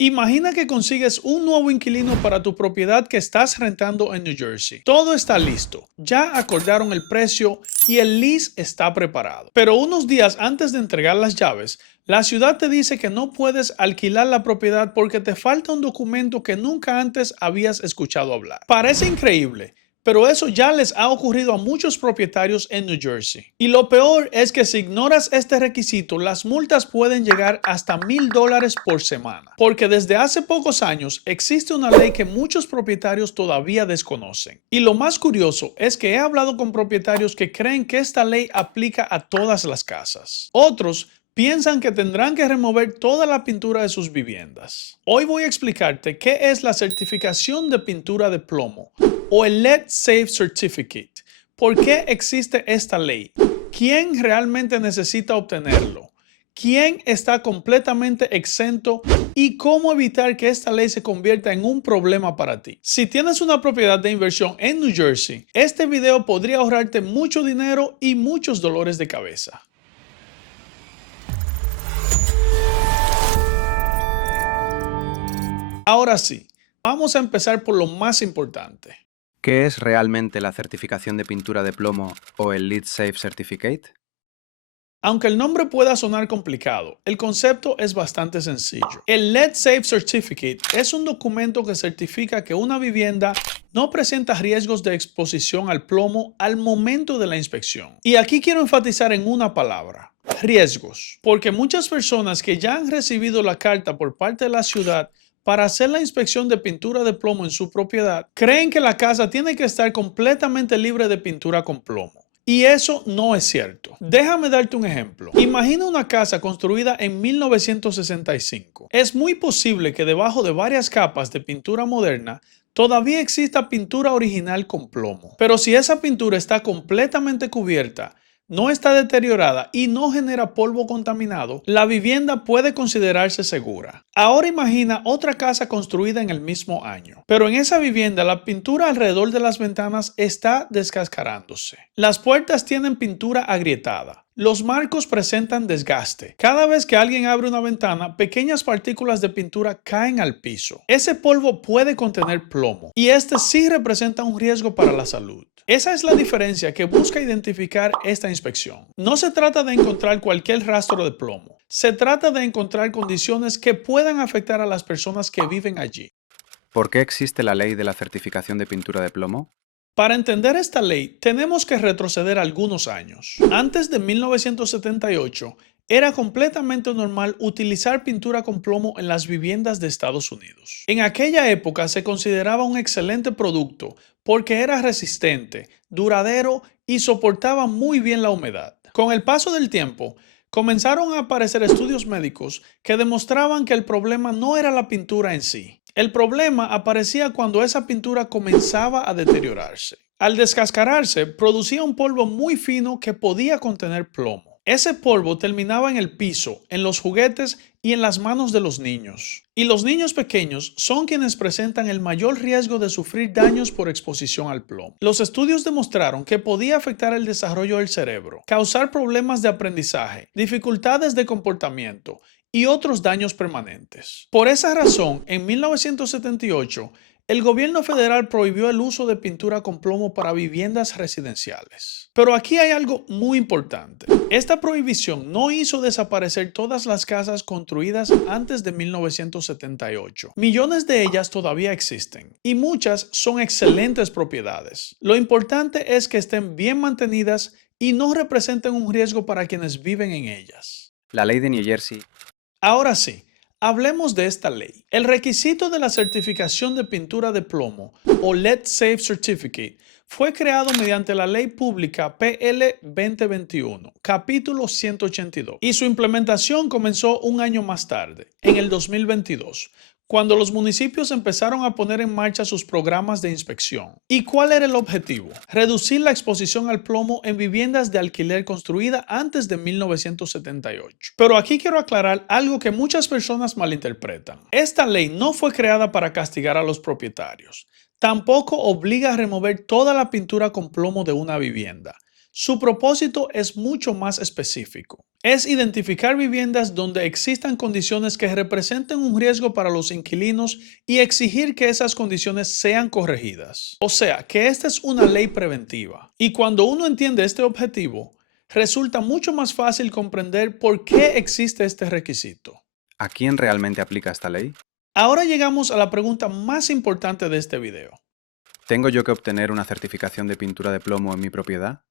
Imagina que consigues un nuevo inquilino para tu propiedad que estás rentando en New Jersey. Todo está listo, ya acordaron el precio y el lease está preparado. Pero unos días antes de entregar las llaves, la ciudad te dice que no puedes alquilar la propiedad porque te falta un documento que nunca antes habías escuchado hablar. Parece increíble, pero eso ya les ha ocurrido a muchos propietarios en New Jersey. Y lo peor es que si ignoras este requisito, las multas pueden llegar hasta $1,000 por semana. Porque desde hace pocos años existe una ley que muchos propietarios todavía desconocen. Y lo más curioso es que he hablado con propietarios que creen que esta ley aplica a todas las casas. Otros piensan que tendrán que remover toda la pintura de sus viviendas. Hoy voy a explicarte qué es la certificación de pintura de plomo o el Lead Safe Certificate. ¿Por qué existe esta ley? ¿Quién realmente necesita obtenerlo? ¿Quién está completamente exento? ¿Y cómo evitar que esta ley se convierta en un problema para ti? Si tienes una propiedad de inversión en New Jersey, este video podría ahorrarte mucho dinero y muchos dolores de cabeza. Ahora sí, vamos a empezar por lo más importante. ¿Qué es realmente la certificación de pintura de plomo o el Lead Safe Certificate? Aunque el nombre pueda sonar complicado, el concepto es bastante sencillo. El Lead Safe Certificate es un documento que certifica que una vivienda no presenta riesgos de exposición al plomo al momento de la inspección. Y aquí quiero enfatizar en una palabra: riesgos. Porque muchas personas que ya han recibido la carta por parte de la ciudad para hacer la inspección de pintura de plomo en su propiedad, creen que la casa tiene que estar completamente libre de pintura con plomo. Y eso no es cierto. Déjame darte un ejemplo. Imagina una casa construida en 1965. Es muy posible que debajo de varias capas de pintura moderna todavía exista pintura original con plomo. Pero si esa pintura está completamente cubierta, no está deteriorada y no genera polvo contaminado, la vivienda puede considerarse segura. Ahora imagina otra casa construida en el mismo año, pero en esa vivienda la pintura alrededor de las ventanas está descascarándose. Las puertas tienen pintura agrietada. Los marcos presentan desgaste. Cada vez que alguien abre una ventana, pequeñas partículas de pintura caen al piso. Ese polvo puede contener plomo y este sí representa un riesgo para la salud. Esa es la diferencia que busca identificar esta inspección. No se trata de encontrar cualquier rastro de plomo. Se trata de encontrar condiciones que puedan afectar a las personas que viven allí. ¿Por qué existe la ley de la certificación de pintura de plomo? Para entender esta ley, tenemos que retroceder algunos años. Antes de 1978, era completamente normal utilizar pintura con plomo en las viviendas de Estados Unidos. En aquella época se consideraba un excelente producto porque era resistente, duradero y soportaba muy bien la humedad. Con el paso del tiempo, comenzaron a aparecer estudios médicos que demostraban que el problema no era la pintura en sí. El problema aparecía cuando esa pintura comenzaba a deteriorarse. Al descascararse, producía un polvo muy fino que podía contener plomo. Ese polvo terminaba en el piso, en los juguetes y en las manos de los niños. Y los niños pequeños son quienes presentan el mayor riesgo de sufrir daños por exposición al plomo. Los estudios demostraron que podía afectar el desarrollo del cerebro, causar problemas de aprendizaje, dificultades de comportamiento y otros daños permanentes. Por esa razón, en 1978, el gobierno federal prohibió el uso de pintura con plomo para viviendas residenciales. Pero aquí hay algo muy importante. Esta prohibición no hizo desaparecer todas las casas construidas antes de 1978. Millones de ellas todavía existen y muchas son excelentes propiedades. Lo importante es que estén bien mantenidas y no representen un riesgo para quienes viven en ellas. La ley de New Jersey. Ahora sí, hablemos de esta ley. El requisito de la certificación de pintura de plomo o Lead Safe Certificate fue creado mediante la Ley Pública PL 2021, capítulo 182, y su implementación comenzó un año más tarde, en el 2022, cuando los municipios empezaron a poner en marcha sus programas de inspección. ¿Y cuál era el objetivo? Reducir la exposición al plomo en viviendas de alquiler construidas antes de 1978. Pero aquí quiero aclarar algo que muchas personas malinterpretan. Esta ley no fue creada para castigar a los propietarios. Tampoco obliga a remover toda la pintura con plomo de una vivienda. Su propósito es mucho más específico. Es identificar viviendas donde existan condiciones que representen un riesgo para los inquilinos y exigir que esas condiciones sean corregidas. O sea, que esta es una ley preventiva. Y cuando uno entiende este objetivo, resulta mucho más fácil comprender por qué existe este requisito. ¿A quién realmente aplica esta ley? Ahora llegamos a la pregunta más importante de este video. ¿Tengo yo que obtener una certificación de pintura de plomo en mi propiedad?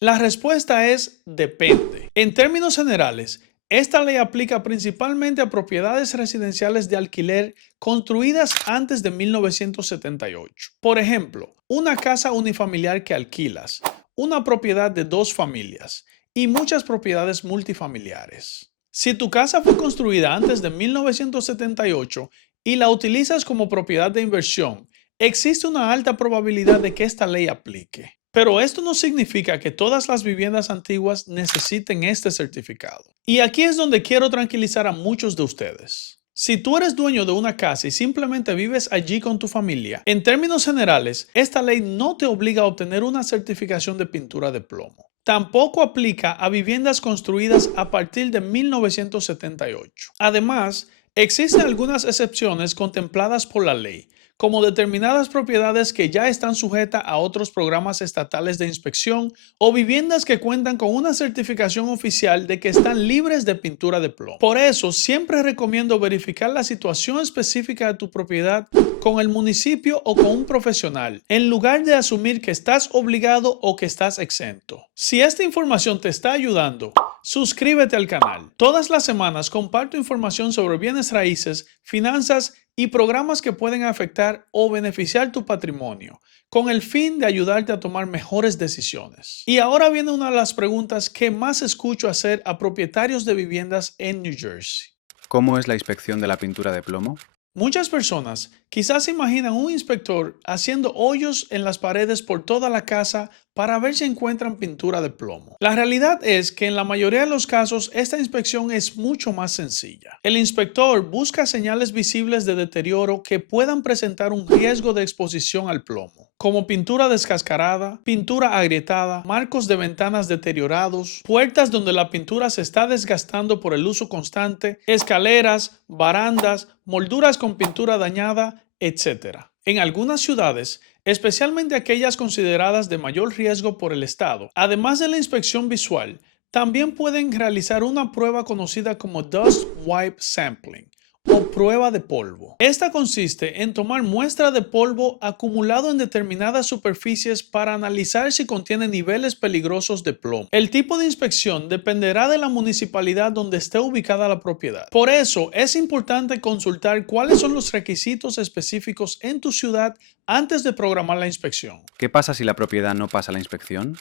La respuesta es depende. En términos generales, esta ley aplica principalmente a propiedades residenciales de alquiler construidas antes de 1978. Por ejemplo, una casa unifamiliar que alquilas, una propiedad de 2 familias y muchas propiedades multifamiliares. Si tu casa fue construida antes de 1978 y la utilizas como propiedad de inversión, existe una alta probabilidad de que esta ley aplique. Pero esto no significa que todas las viviendas antiguas necesiten este certificado. Y aquí es donde quiero tranquilizar a muchos de ustedes. Si tú eres dueño de una casa y simplemente vives allí con tu familia, en términos generales, esta ley no te obliga a obtener una certificación de pintura de plomo. Tampoco aplica a viviendas construidas a partir de 1978. Además, existen algunas excepciones contempladas por la ley, como determinadas propiedades que ya están sujetas a otros programas estatales de inspección o viviendas que cuentan con una certificación oficial de que están libres de pintura de plomo. Por eso, siempre recomiendo verificar la situación específica de tu propiedad con el municipio o con un profesional, en lugar de asumir que estás obligado o que estás exento. Si esta información te está ayudando, suscríbete al canal. Todas las semanas comparto información sobre bienes raíces, finanzas y programas que pueden afectar o beneficiar tu patrimonio, con el fin de ayudarte a tomar mejores decisiones. Y ahora viene una de las preguntas que más escucho hacer a propietarios de viviendas en New Jersey. ¿Cómo es la inspección de la pintura de plomo? Muchas personas quizás imaginan un inspector haciendo hoyos en las paredes por toda la casa para ver si encuentran pintura de plomo. La realidad es que en la mayoría de los casos esta inspección es mucho más sencilla. El inspector busca señales visibles de deterioro que puedan presentar un riesgo de exposición al plomo, como pintura descascarada, pintura agrietada, marcos de ventanas deteriorados, puertas donde la pintura se está desgastando por el uso constante, escaleras, barandas, molduras con pintura dañada, etc. En algunas ciudades, especialmente aquellas consideradas de mayor riesgo por el Estado, además de la inspección visual, también pueden realizar una prueba conocida como Dust Wipe Sampling o prueba de polvo. Esta consiste en tomar muestra de polvo acumulado en determinadas superficies para analizar si contiene niveles peligrosos de plomo. El tipo de inspección dependerá de la municipalidad donde esté ubicada la propiedad. Por eso es importante consultar cuáles son los requisitos específicos en tu ciudad antes de programar la inspección. ¿Qué pasa si la propiedad no pasa la inspección?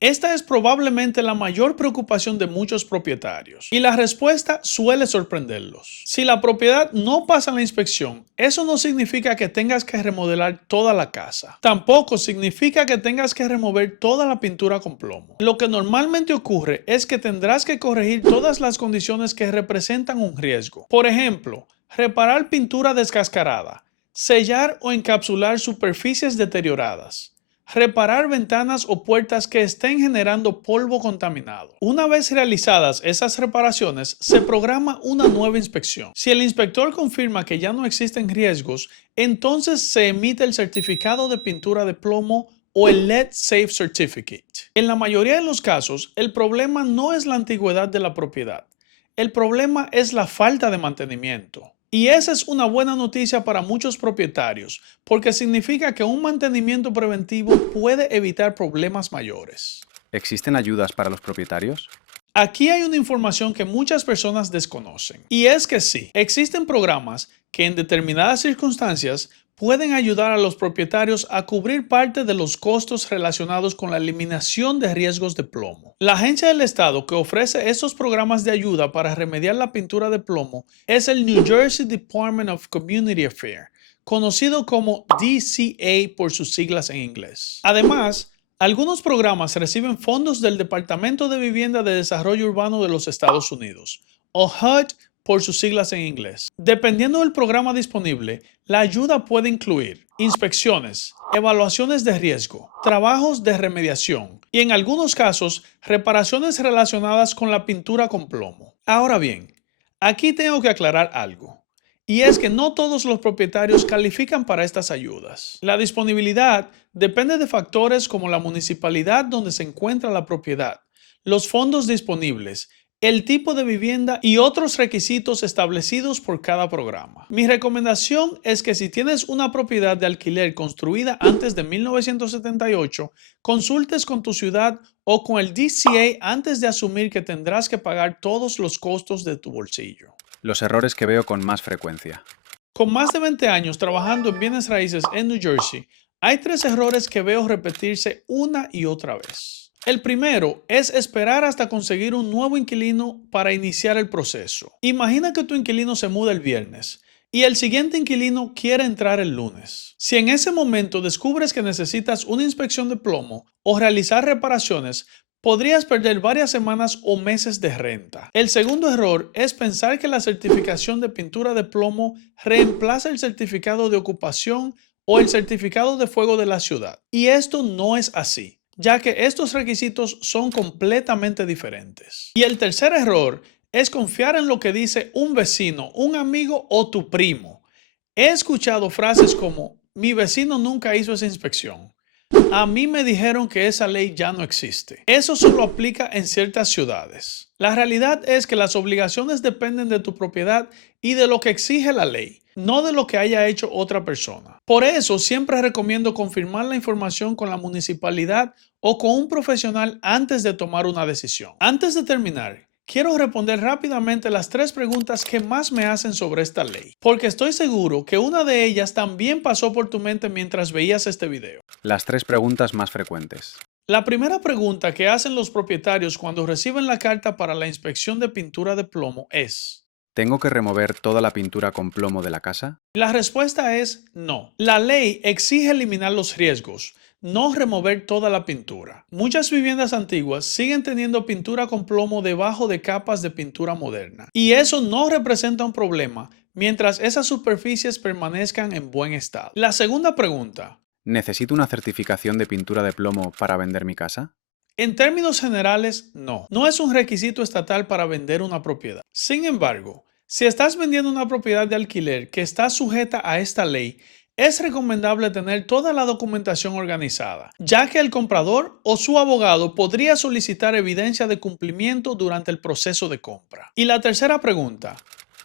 Esta es probablemente la mayor preocupación de muchos propietarios y la respuesta suele sorprenderlos. Si la propiedad no pasa la inspección, eso no significa que tengas que remodelar toda la casa. Tampoco significa que tengas que remover toda la pintura con plomo. Lo que normalmente ocurre es que tendrás que corregir todas las condiciones que representan un riesgo. Por ejemplo, reparar pintura descascarada, sellar o encapsular superficies deterioradas, reparar ventanas o puertas que estén generando polvo contaminado. Una vez realizadas esas reparaciones, se programa una nueva inspección. Si el inspector confirma que ya no existen riesgos, entonces se emite el certificado de pintura de plomo o el Lead Safe Certificate. En la mayoría de los casos, el problema no es la antigüedad de la propiedad. El problema es la falta de mantenimiento. Y esa es una buena noticia para muchos propietarios, porque significa que un mantenimiento preventivo puede evitar problemas mayores. ¿Existen ayudas para los propietarios? Aquí hay una información que muchas personas desconocen. Y es que sí, existen programas que en determinadas circunstancias pueden ayudar a los propietarios a cubrir parte de los costos relacionados con la eliminación de riesgos de plomo. La agencia del Estado que ofrece estos programas de ayuda para remediar la pintura de plomo es el New Jersey Department of Community Affairs, conocido como DCA por sus siglas en inglés. Además, algunos programas reciben fondos del Departamento de Vivienda de Desarrollo Urbano de los Estados Unidos, o HUD por sus siglas en inglés. Dependiendo del programa disponible, la ayuda puede incluir inspecciones, evaluaciones de riesgo, trabajos de remediación y en algunos casos, reparaciones relacionadas con la pintura con plomo. Ahora bien, aquí tengo que aclarar algo. Y es que no todos los propietarios califican para estas ayudas. La disponibilidad depende de factores como la municipalidad donde se encuentra la propiedad, los fondos disponibles, el tipo de vivienda y otros requisitos establecidos por cada programa. Mi recomendación es que si tienes una propiedad de alquiler construida antes de 1978, consultes con tu ciudad o con el DCA antes de asumir que tendrás que pagar todos los costos de tu bolsillo. Los errores que veo con más frecuencia. Con más de 20 años trabajando en bienes raíces en New Jersey, hay 3 errores que veo repetirse una y otra vez. El primero es esperar hasta conseguir un nuevo inquilino para iniciar el proceso. Imagina que tu inquilino se muda el viernes y el siguiente inquilino quiere entrar el lunes. Si en ese momento descubres que necesitas una inspección de plomo o realizar reparaciones, podrías perder varias semanas o meses de renta. El segundo error es pensar que la certificación de pintura de plomo reemplaza el certificado de ocupación o el certificado de fuego de la ciudad. Y esto no es así, ya que estos requisitos son completamente diferentes. Y el tercer error es confiar en lo que dice un vecino, un amigo o tu primo. He escuchado frases como, mi vecino nunca hizo esa inspección. A mí me dijeron que esa ley ya no existe. Eso solo aplica en ciertas ciudades. La realidad es que las obligaciones dependen de tu propiedad y de lo que exige la ley, no de lo que haya hecho otra persona. Por eso siempre recomiendo confirmar la información con la municipalidad o con un profesional antes de tomar una decisión. Antes de terminar, quiero responder rápidamente las 3 preguntas que más me hacen sobre esta ley, porque estoy seguro que una de ellas también pasó por tu mente mientras veías este video. Las 3 preguntas más frecuentes. La primera pregunta que hacen los propietarios cuando reciben la carta para la inspección de pintura de plomo es: ¿tengo que remover toda la pintura con plomo de la casa? la respuesta es no. La ley exige eliminar los riesgos, no remover toda la pintura. Muchas viviendas antiguas siguen teniendo pintura con plomo debajo de capas de pintura moderna. Y eso no representa un problema mientras esas superficies permanezcan en buen estado. La segunda pregunta: ¿necesito una certificación de pintura de plomo para vender mi casa? en términos generales, no. No es un requisito estatal para vender una propiedad. Sin embargo, si estás vendiendo una propiedad de alquiler que está sujeta a esta ley, es recomendable tener toda la documentación organizada, ya que el comprador o su abogado podría solicitar evidencia de cumplimiento durante el proceso de compra. Y la tercera pregunta: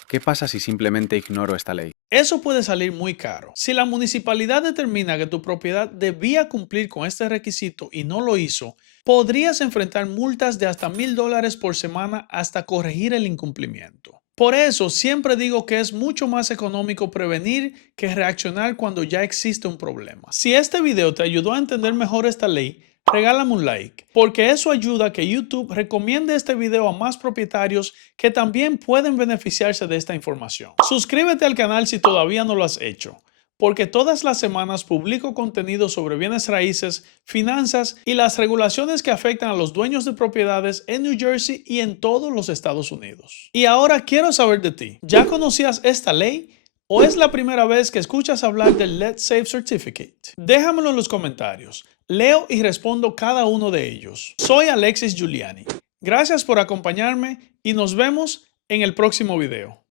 ¿qué pasa si simplemente ignoro esta ley? eso puede salir muy caro. Si la municipalidad determina que tu propiedad debía cumplir con este requisito y no lo hizo, podrías enfrentar multas de hasta $1,000 por semana hasta corregir el incumplimiento. Por eso siempre digo que es mucho más económico prevenir que reaccionar cuando ya existe un problema. Si este video te ayudó a entender mejor esta ley, regálame un like, porque eso ayuda a que YouTube recomiende este video a más propietarios que también pueden beneficiarse de esta información. Suscríbete al canal si todavía no lo has hecho, porque todas las semanas publico contenido sobre bienes raíces, finanzas y las regulaciones que afectan a los dueños de propiedades en New Jersey y en todos los Estados Unidos. Y ahora quiero saber de ti. ¿Ya conocías esta ley? ¿O es la primera vez que escuchas hablar del Let's Save Certificate? Déjamelo en los comentarios. Leo y respondo cada uno de ellos. Soy Alexis Giuliani. Gracias por acompañarme y nos vemos en el próximo video.